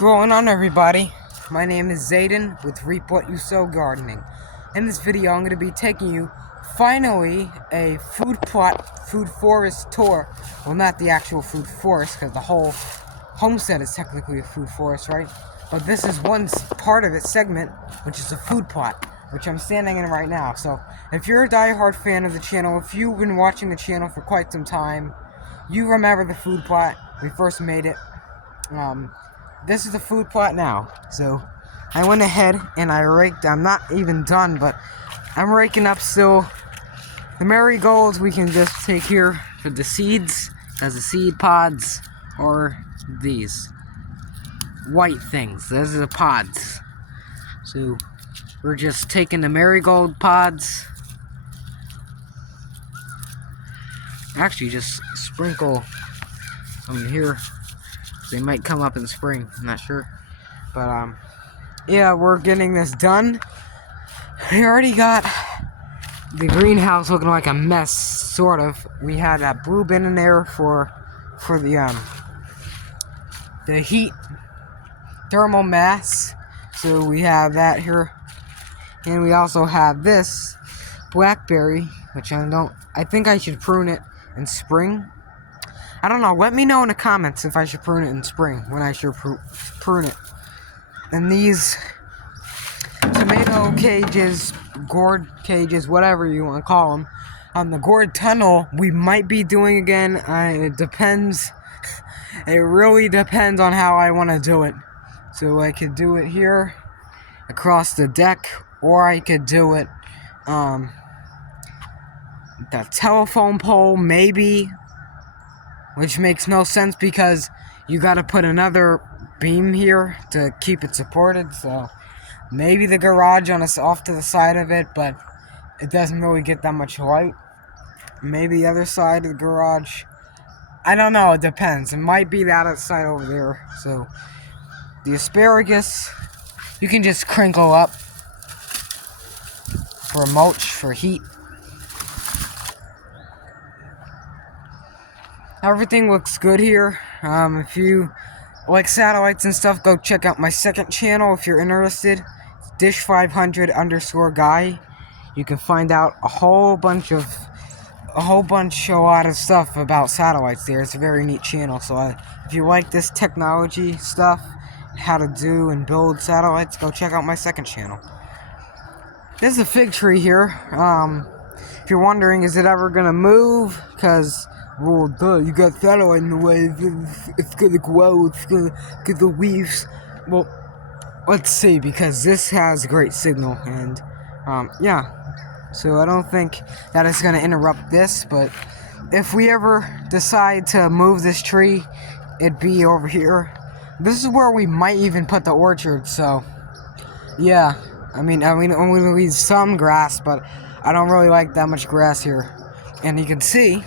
going on, everybody? My name is Zayden with Reap What You Sow Gardening. In this video, I'm going to be taking you, finally, a food plot, food forest tour. Well, not the actual food forest, because the whole homestead is technically a food forest, right? But this is one part of its segment, which is a food plot, which I'm standing in right now. So, if you're a diehard fan of the channel, if you've been watching the channel for quite some time, you remember the food plot. We first made it. This is the food plot now. So I went ahead and I raked. I'm not even done, but I'm raking up still. The marigolds we can just take here for the seeds, as the seed pods, or these white things. Those are the pods. So we're just taking the marigold pods. Actually, just sprinkle some here. They might come up in spring, I'm not sure. But, yeah, we're getting this done. We already got the greenhouse looking like a mess, sort of. We had that blue bin in there for the heat thermal mass. So we have that here. And we also have this blackberry, which I think I should prune it in spring. I don't know, let me know in the comments if I should prune it in spring, when I should prune it. And these tomato cages, gourd cages, whatever you want to call them, on the gourd tunnel, we might be doing again. It depends. It really depends on how I want to do it. So I could do it here, across the deck, or I could do it, the telephone pole, maybe. Which makes no sense because you gotta put another beam here to keep it supported. So maybe the garage off to the side of it, but it doesn't really get that much light. Maybe the other side of the garage. I don't know, it depends. It might be the other side over there. So the asparagus, you can just crinkle up for mulch, for heat. Everything looks good here. If you like satellites and stuff, go check out my second channel if you're interested. It's dish500_guy. You can find out a lot of stuff about satellites there. It's a very neat channel. So if you like this technology stuff, how to do and build satellites, go check out my second channel. This is a fig tree here. If you're wondering, is it ever gonna move? Because, well, duh, you got satellite in the way, it's gonna grow, it's gonna get the leaves. Well, let's see, because this has great signal, and, yeah. So I don't think that it's gonna interrupt this, but if we ever decide to move this tree, it'd be over here. This is where we might even put the orchard, so, yeah. I mean, I'm gonna leave some grass, but I don't really like that much grass here. And you can see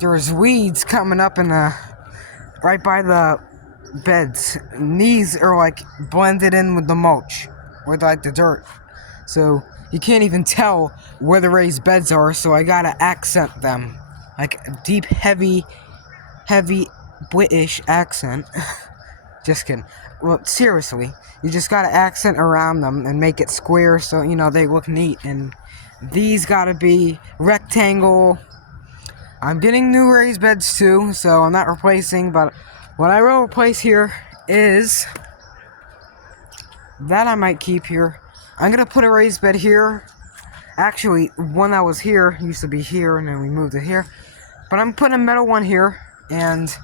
there's weeds coming up in right by the beds. And these are like blended in with the mulch, with like the dirt. So you can't even tell where the raised beds are, so I gotta accent them. Like a deep, heavy British accent. Just kidding. Well, seriously, you just gotta accent around them and make it square so, you know, they look neat. And these gotta be rectangle. I'm getting new raised beds too, so I'm not replacing, but what I will replace here is that I might keep here. I'm gonna put a raised bed here. Actually, one that was here used to be here, and then we moved it here. But I'm putting a metal one here, and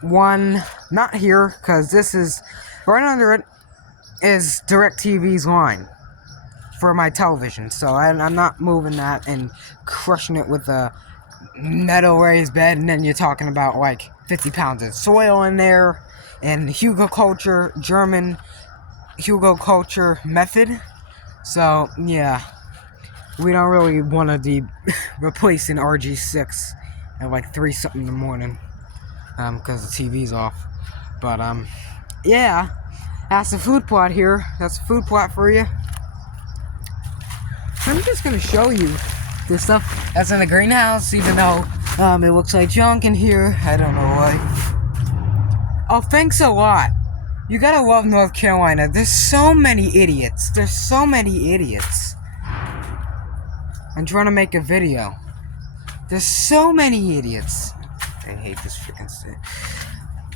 one not here, because this is right under it is DirecTV's line for my television. So I'm not moving that and crushing it with a metal raised bed, and then you're talking about like 50 pounds of soil in there, and German Hugo-culture method. So yeah, we don't really want to be replacing RG6 at like 3 something in the morning, because the TV's off. But yeah, that's the food plot here. That's the food plot for you. I'm just gonna show you the stuff that's in the greenhouse, even though it looks like junk in here. I don't know why. Oh, thanks a lot. You gotta love North Carolina. There's so many idiots. There's so many idiots. I'm trying to make a video. There's so many idiots. I hate this freaking shit.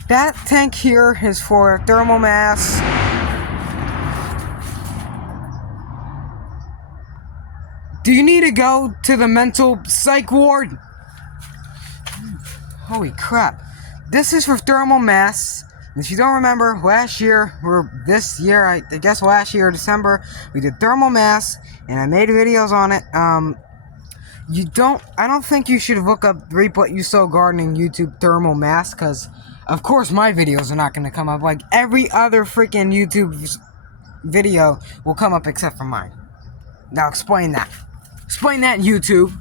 That tank here is for thermal mass. Do you need to go to the mental psych ward? Holy crap. This is for thermal mass. If you don't remember, last year, or this year, I guess last year, December, we did thermal mass, and I made videos on it. I don't think you should look up Reap What You Sow Gardening YouTube thermal mass, because, of course, my videos are not going to come up. Like, every other freaking YouTube video will come up except for mine. Now, explain that. Explain that, YouTube.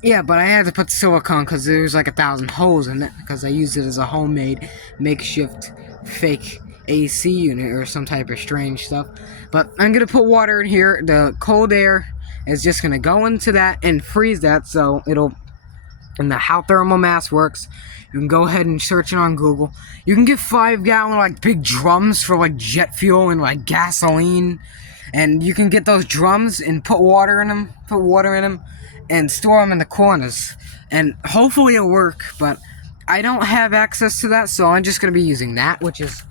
Yeah, but I had to put silicone because there was like 1,000 holes in it because I used it as a homemade makeshift fake AC unit or some type of strange stuff. But I'm going to put water in here. The cold air is just going to go into that and freeze that, so it'll... And how thermal mass works, you can go ahead and search it on Google. You can get 5-gallon like big drums for like jet fuel and like gasoline. And you can get those drums and put water in them, and store them in the corners. And hopefully it'll work, but I don't have access to that, so I'm just going to be using that, which is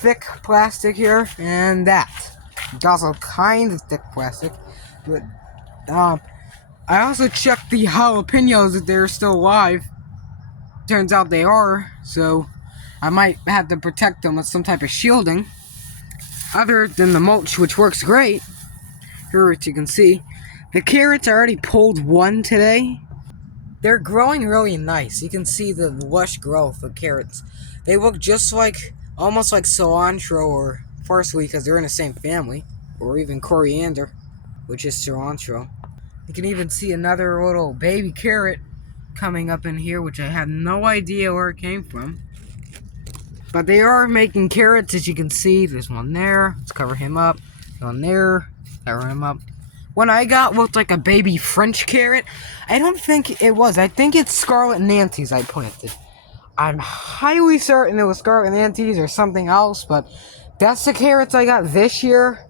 thick plastic here, and that. It's also kind of thick plastic, but, I also checked the jalapenos if they're still alive. Turns out they are, so I might have to protect them with some type of shielding. Other than the mulch, which works great. Here, as you can see, the carrots I already pulled one today. They're growing really nice. You can see the lush growth of carrots. They look just like, almost like cilantro or parsley because they're in the same family. Or even coriander, which is cilantro. You can even see another little baby carrot coming up in here, which I have no idea where it came from. But they are making carrots, as you can see. There's one there. Let's cover him up. One there. Cover him up. One I got looked like a baby French carrot. I don't think it was. I think it's Scarlet Nancy's I planted. I'm highly certain it was Scarlet Nancy's or something else, but that's the carrots I got this year.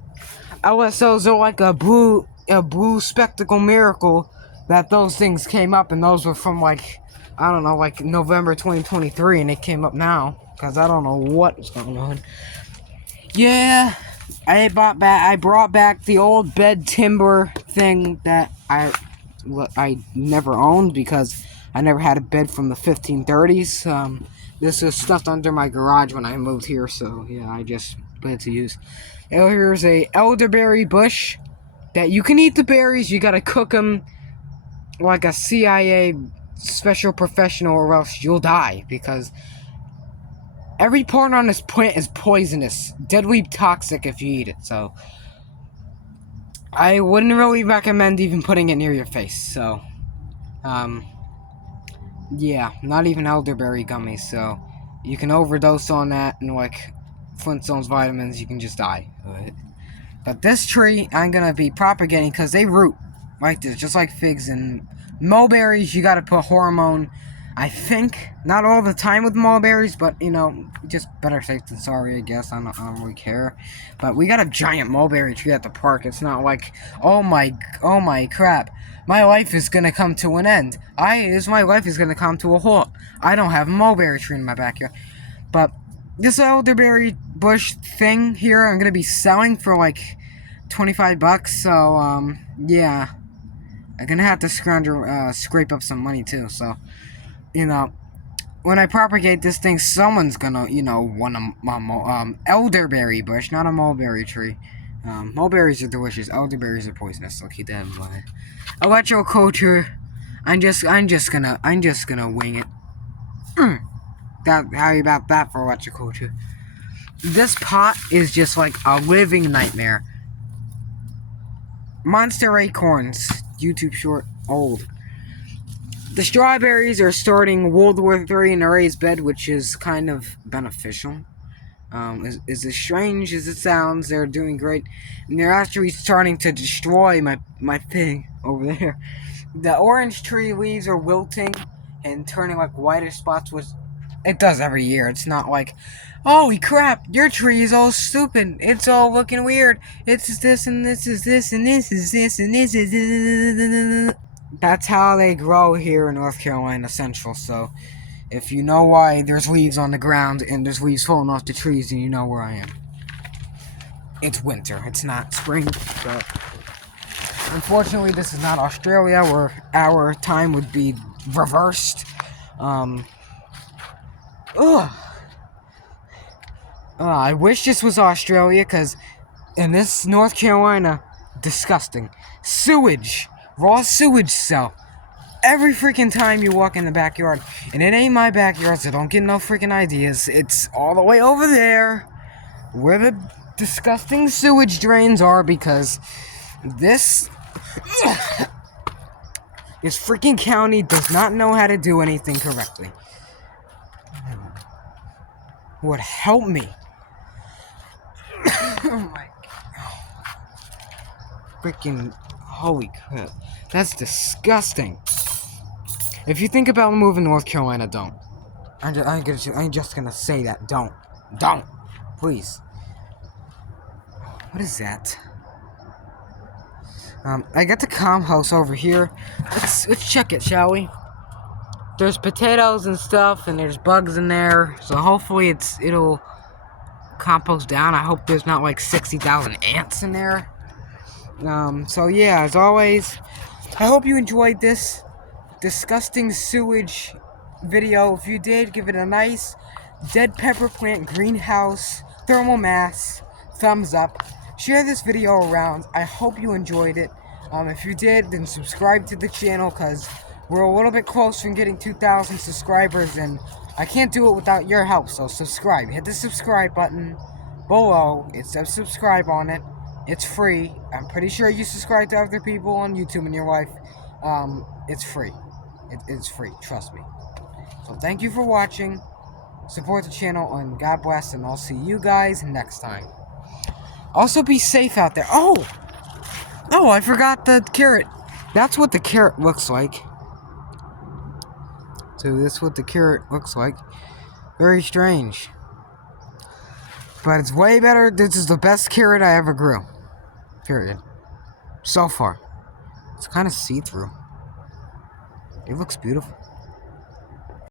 LSOs are like a blue spectacle miracle that those things came up, and those were from like, I don't know, like November 2023, and they came up now. Because I don't know what is going on. Yeah, I brought back the old bed timber thing that I never owned because I never had a bed from the 1530s. This was stuffed under my garage when I moved here, so yeah, I just put it to use. Here's a elderberry bush that you can eat the berries. You gotta cook them like a CIA special professional, or else you'll die because every part on this plant is poisonous, deadly toxic if you eat it, so I wouldn't really recommend even putting it near your face, so, yeah, not even elderberry gummies, so you can overdose on that, and like Flintstones vitamins, you can just die. But this tree, I'm gonna be propagating, because they root like this, just like figs, and mulberries, you gotta put hormone. I think, not all the time with mulberries, but, you know, just better safe than sorry, I guess. I don't really care. But we got a giant mulberry tree at the park. It's not like, oh my crap. My life is going to come to an end. My life is going to come to a halt. I don't have a mulberry tree in my backyard. But this elderberry bush thing here, I'm going to be selling for like $25. So, yeah. I'm going to have to scrape up some money too, so... You know, when I propagate this thing, someone's gonna, you know, want a elderberry bush, not a mulberry tree. Mulberries are delicious. Elderberries are poisonous. So keep that in mind. Electroculture. I'm just gonna wing it. How about that for electroculture? This pot is just like a living nightmare. Monster acorns. YouTube short. Old. The strawberries are starting World War III in a raised bed, which is kind of beneficial. As strange as it sounds, they're doing great. And they're actually starting to destroy my thing over there. The orange tree leaves are wilting. and turning like whitish spots, which it does every year. It's not like, holy crap, your tree is all stupid. It's all looking weird. It's this and this is this and this is this and this is this. That's how they grow here in North Carolina Central. So if you know why there's leaves on the ground and there's leaves falling off the trees, then you know where I am. It's winter. It's not spring. But unfortunately, this is not Australia, where our time would be reversed. I wish this was Australia, because in this North Carolina, disgusting. Sewage. Raw sewage cell. Every freaking time you walk in the backyard. And it ain't my backyard, so don't get no freaking ideas. It's all the way over there, where the disgusting sewage drains are, because this freaking county does not know how to do anything correctly. Would help me. Oh my god. Freaking holy crap. That's disgusting. If you think about moving to North Carolina, don't. I'm just gonna say that. Don't. Don't. Please. What is that? I got the calm house over here. Let's check it, shall we? There's potatoes and stuff, and there's bugs in there. So hopefully it'll compost down. I hope there's not like 60,000 ants in there. So yeah, as always, I hope you enjoyed this disgusting sewage video. If you did, give it a nice dead pepper plant greenhouse thermal mass thumbs up. Share this video around. I hope you enjoyed it. If you did, then subscribe to the channel, because we're a little bit close from getting 2,000 subscribers, and I can't do it without your help. So subscribe. Hit the subscribe button below. It says subscribe on it. It's free. I'm pretty sure you subscribe to other people on YouTube in your life. It's free. It's free. Trust me. So thank you for watching. Support the channel, and God bless, and I'll see you guys next time. Also, be safe out there. Oh, I forgot the carrot. That's what the carrot looks like. So that's what the carrot looks like. Very strange. But it's way better. This is the best carrot I ever grew. Period. So far. It's kind of see-through. It looks beautiful.